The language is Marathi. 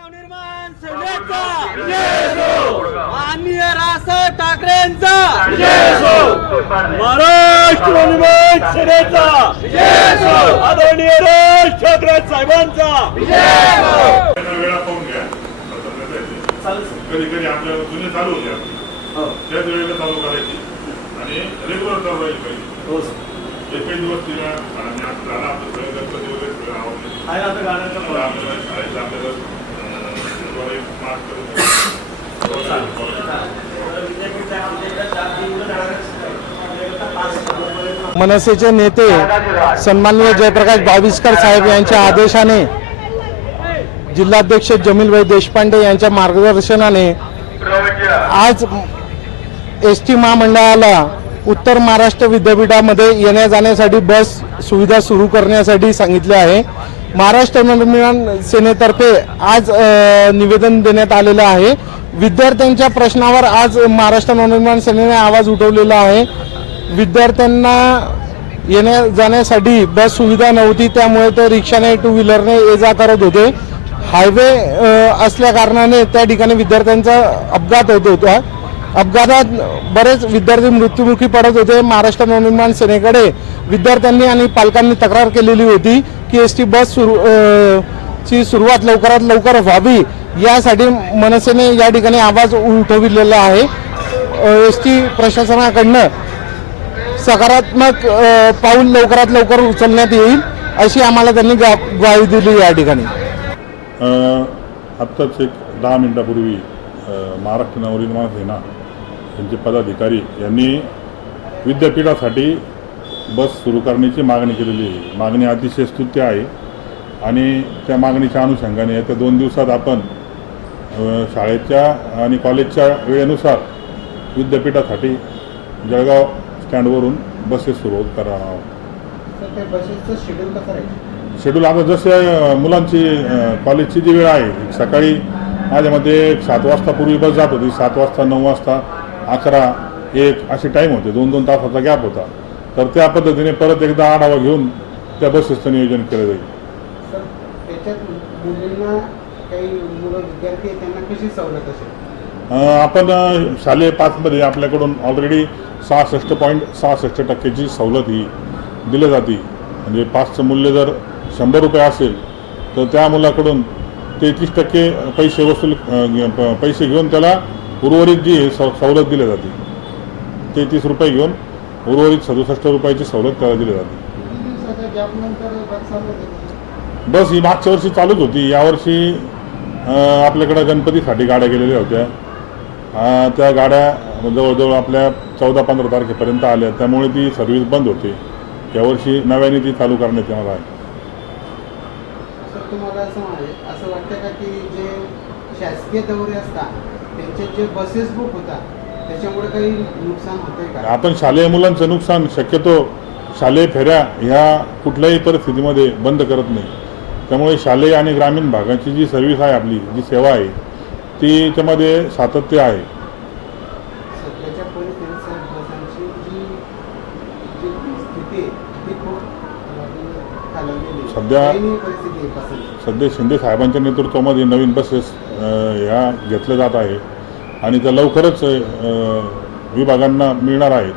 नवनिर्माण सेनेचा माननीय रासर ठाकरेंचा. महाराष्ट्र नवनिर्माण सेनेचा. आदरणीय राज ठाकरे साहेबांचा. वेळा पाहून घ्या. कधी कधी आपल्या जुने चालू होते. त्याच वेळेला चालू करायची. आणि रेग्युलर चालू पाहिजे. एकही दिवस तिला आणि झाला आपलं गणपती वगैरे आवडले. मनसेचे नेते सन्माननीय जयप्रकाश बाविस्कर साहेब यांच्या आदेशाने जिल्हाध्यक्ष जमीलभाई देशपांडे यांच्या मार्गदर्शनाने आज एस टी महामंडळाला उत्तर महाराष्ट्र विद्यापीठामध्ये येण्या जाण्यासाठी बस सुविधा सुरू करण्यासाठी सांगितले आहे. महाराष्ट्र नवनिर्माण सेनेतर्फे आज निवेदन देण्यात आलेलं आहे. विद्यार्थ्यांच्या प्रश्नावर आज महाराष्ट्र नवनिर्माण सेनेने आवाज उठवलेला आहे. विद्यार्थ्यांना येण्या जाण्यासाठी बस सुविधा नव्हती त्यामुळे ते रिक्षाने टू व्हीलरने ये जा करत होते. हायवे असल्या कारणाने त्या ठिकाणी विद्यार्थ्यांचा अपघात होत होता. अपघातात बरेच विद्यार्थी मृत्युमुखी पडत होते. महाराष्ट्र नवनिर्माण सेनेकडे विद्यार्थ्यांनी आणि पालकांनी तक्रार केलेली होती की एस टी बस सुरू ची सुरुवात लवकरात लवकर व्हावी यासाठी मनसेने या ठिकाणी आवाज उठविलेला आहे. एस टी प्रशासनाकडनं सकारात्मक पाऊल लवकरात लवकर उचलण्यात येईल अशी आम्हाला त्यांनी गा- ग्वाही दिली या ठिकाणी. आत्ताच एक दहा मिनिटापूर्वी महाराष्ट्र नवनिर्माण सेना यांचे पदाधिकारी यांनी विद्यापीठासाठी बस सुरू करण्याची मागणी केलेली आहे. मागणी अतिशय स्तुत्य आहे आणि त्या मागणीच्या अनुषंगाने येत्या दोन दिवसात आपण शाळेच्या आणि कॉलेजच्या वेळेनुसार विद्यापीठासाठी जळगाव स्टँडवरून बसेस सुरू करणार आहोत शेड्यूल आता जसे मुलांची कॉलेजची जी वेळ आहे सकाळी माझ्या मते एक सात वाजता पूर्वी बस जात होती सात वाजता नऊ वाजता अकरा एक असे टाईम होते. दोन दोन तासाचा गॅप होता. तर त्या पद्धतीने परत एकदा आढावा घेऊन त्या बसेसचं नियोजन केलं जाईल. आपण शालेय पाचमध्ये आपल्याकडून ऑलरेडी सहासष्ट पॉईंट सहासष्ट टक्क्याची सवलत ही दिली जाते. म्हणजे पाचचं मूल्य जर शंभर रुपये असेल तर त्या मुलाकडून तेहतीस टक्के पैसे वसूल पैसे घेऊन त्याला उर्वरित जी सव- सवलत दिली जाते तेहतीस रुपये घेऊन उर्वरित सदुसष्ट रुपयाची सवलत त्याला दिली जाते. बस ही मागच्या वर्षी चालूच होती. यावर्षी आपल्याकडं गणपतीसाठी गाड्या गेलेल्या होत्या. त्या गाड्या जवळजवळ आपल्या चौदा पंधरा तारखेपर्यंत आल्या. त्यामुळे ती सर्व्हिस बंद होते. यावर्षी नव्याने ती चालू करण्यात येणार आहे. तुम्हाला असं असं वाटतं का की जे शासकीय दौरे असतात त्यांचे जे बसेस बुक होतात त्याच्यामुळे काही नुकसान होतंय का आपण शालेय मुलांचं नुकसान शक्यतो शालेय फेऱ्या ह्या कुठल्याही परिस्थितीमध्ये बंद करत नाही त्यामुळे शालेय आणि ग्रामीण भागाची जी सर्व्हिस आहे आपली जी सेवा आहे ती त्यामध्ये सातत्य आहे सध्याच्या परिस्थितीत सर बसांची जी जी स्थिती आहे ती खूप खालावलेली आहे. सध्या- सध्या शिंदे साहेबांच्या नेतृत्वामध्ये नवीन बसेस ह्या घेतल्या जात आहे आणि त्या लवकरच विभागांना मिळणार आहेत.